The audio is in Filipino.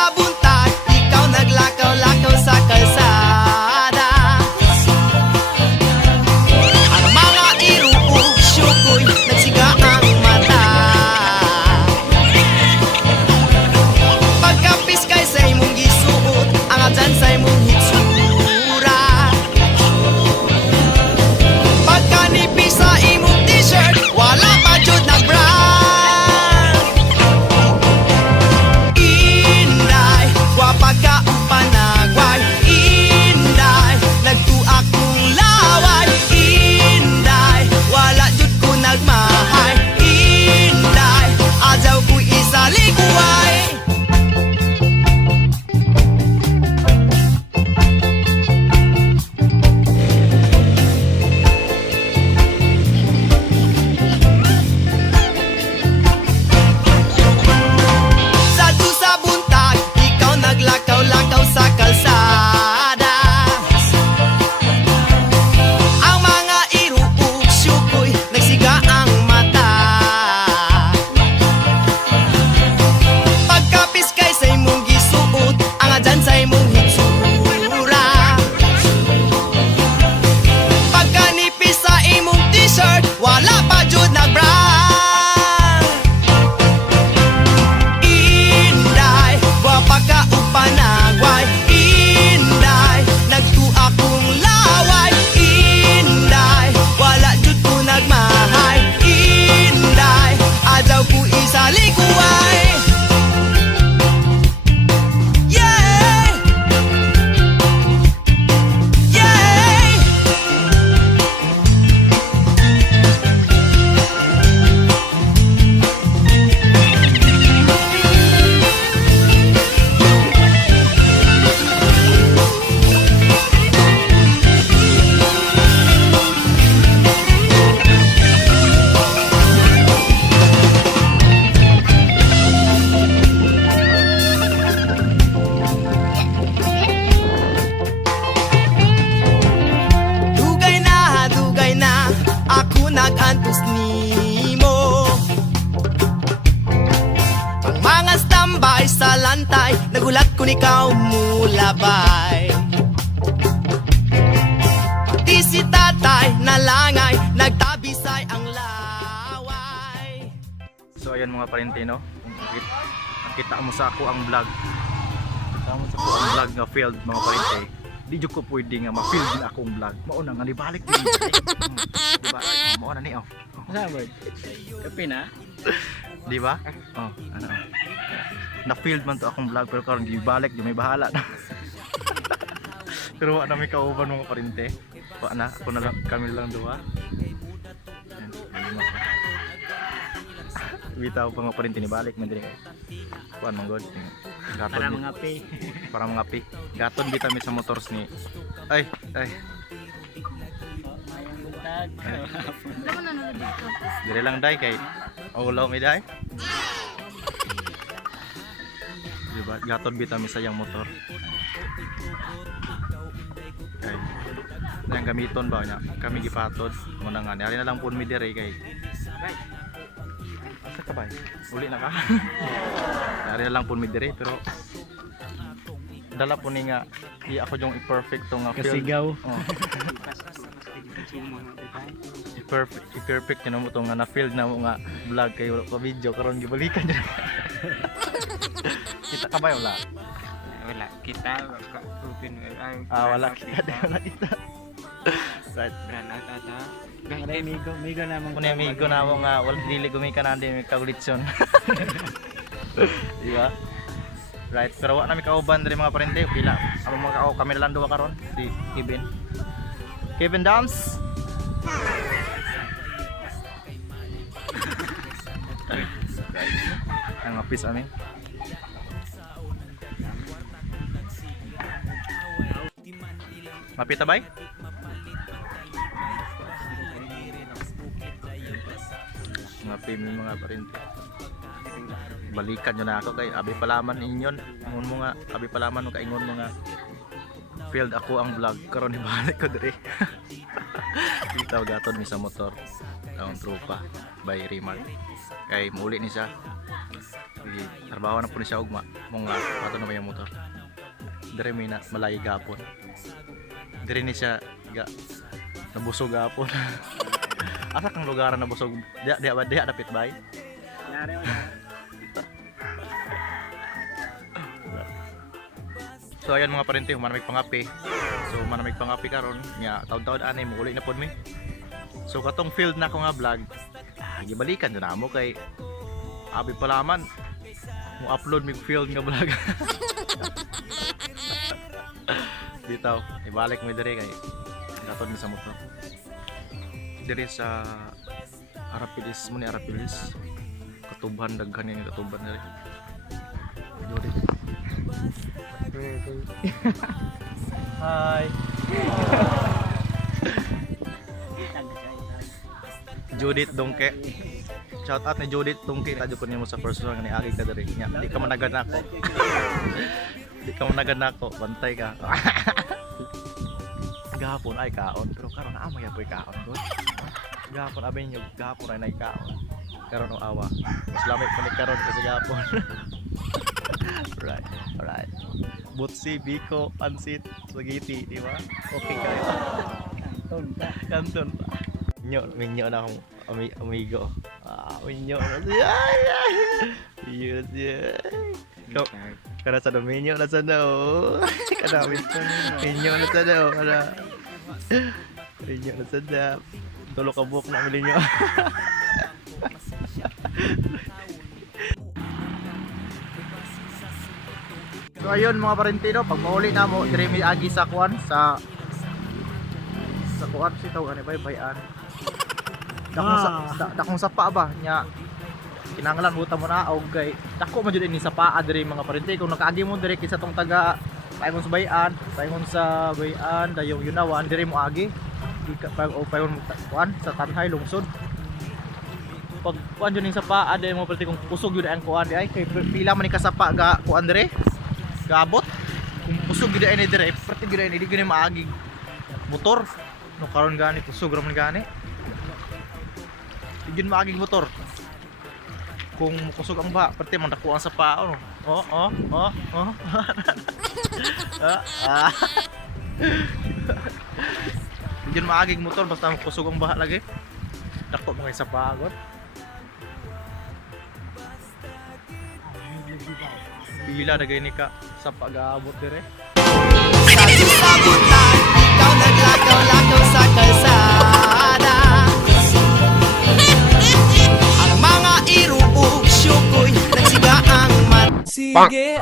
sa buntag, ikaw naglakaw-lakaw sa kalsada. Ang mga iruog syukoy nagsiga ang mata. Pagkapiskay sa imong gisuot, ang adyan sa imong hitsura. Pagkanipis sa imong t-shirt, wala pa jud na brand. Inday, wapag ka ang panagway. Inday, nagtuak kong laway. Inday, wala jud ko nagmahay. Inday, adyaw ko'y isaligway. Sadto sa buntag, ikaw naglakaw-lakaw sa kalsada. Ang mga iruog syukoy nagsiga ang mata. Pagkapiskay sa imong gisuot, ang adyan sa imong hitsura. Pagkanipis sa imong t-shirt, wala pa jud na brand. Inday, wapag ka og panagway. Inday, nagtuak kong laway. Inday, wala jud ko nagmahay. Inday, adyaw ko isaligway. Yeah! Yeah! Dugay na, ako nagantos nimo. Ang mga standby sa lantay, nagulat ko ikaw mulabay. Pati si tatay nalangay, nagtabisay ang laway. So ayan mga parente, no? Nakita mo sa ako ang vlog. Nakita mo sa ako ang vlog nga failed mga parente. Di jud ko pwede nga ma-failed na akong vlog. Mauna nga nibalik din. Diba? Mauna ni oh. Sabad. Kape na? Di ba? Oh, ano. Na-failed man to akong vlog pero karon di balik, di may bahala na. Pero wala na may kauban mga parente. Wala na, ako na lang, kami lang duha. Ayan, lima pa. Bitaw pa nga parente ni balik man din. Kuan man god. Gaton Para din. mga pe. Para mga pi. Gaton bitaw mi sa motors ni. Ay. Mayang buntag. Dire lang dai kay ulaw mi dai. Diba? Gaton bitaw mi sa yang motor. Kay nang gamiton ba nya? Kami gipatod mo na nga. Ari na lang pun mi dire kay. Asa ka ba? Uli na ka. Ari na lang pun mi dire pero dala po ni nga di ako yung i-perfecto nga field. Kasigaw. Oh. I-perfect yun mo ito nga na-field na mo nga vlog kayo ko video karon gibalikan dyan. Kita ka ba wala? Wala kita open Wala kita. Right. Granat ata. Para amigo namang Kung amigo na mo nga wala dili gumika na din may kaulitsyon. Di ba? Right, pero wala na may kauban diri mga parente. Pila amo mga kami na lang duwa karon si Kevin. Kevin Dams. Ang office amin. Mapita bay? Ngapi mi mga parente. Balikan nyo na ako kay abi palaman inyon. Ingon mo nga, abi palaman mo kaingon mo nga failed ako ang vlog karon ibalik ko dire. Bitaw gaton mi sa motor. Taong tropa by Rimal. Kay muli ni siya. Trabaho na po ni siya ugma. Mong ato na may motor. Dire may na malayo gapon. Dire ni siya nabusog gapon. Asa kang lugar na busog? Diya dapit bay. Nari wala. So ayan mga parente, manamig pangapi. So manamig pangapi karon nya taon-taon anay mo uli na pod mi. So katong field na ko nga vlog, gibalikan na mo kay abi palaman mo upload mi field nga vlog. Ditaw, ibalik mi dire kay katong mi sa motor. Dire sa Arapilis mo ni Arapilis. Katuban daghan ni katuban dire. Dure. Hi. Judith Dongke. Shout out ni Judith Dongke. Tajo ko nimo sa personal nga niagi ka diri. Nya, di ka managan nako. Di ka managan nako, bantay ka. Gahapon ay kaon, pero karon na amay apoy kaon doon. Gahapon abay nyo, gahapon ay nay kaon. Karon o awa. Mas lamay pa ni karon kasi gahapon. Alright. Butsi, biko, pansit, spaghetti, di ba? Okay kayo. Kanton pa. Minyo na akong amigo. Minyo na siya. Yes. Ikaw, kada sa do, minyo na sa do. Kada minyo na sa do. Minyo na sa do. Tulo ka buhok na milinyo. So ayun mga parentino, pag mauli na mo, dire mi agi sa kuan sa kuan si tawag ani bayan. Dakong sapa ba nya kinahanglan huta mo na og kay dako man jud ini sapa dire mga parente kung nakaagi mo dire kisa tong taga paingon sa bayan dayong yunawan dire mo agi di ka pag o payon kuan sa Tanhay lungsod. Pag kuan jud ning sapa ade mo parente kung kusog jud ang kuan di ay kay pila man ni kasapa ga kuan dire gabot kung kusog gid ani dire parte gid ani di gani maagi motor no karon gani kusog ra man gani di gid maagi motor kung kusog ang ba parte man dako ang sapa no di gid maagi motor basta kusog ang baha lagi dako mga sapa agad. Pila na gani ka sa pag-aabot dire. Sabi-sabutan, ikaw naglakaw-lakaw sa kalsada. Ang mga irubog syukoy nagsigaang mat. Sige,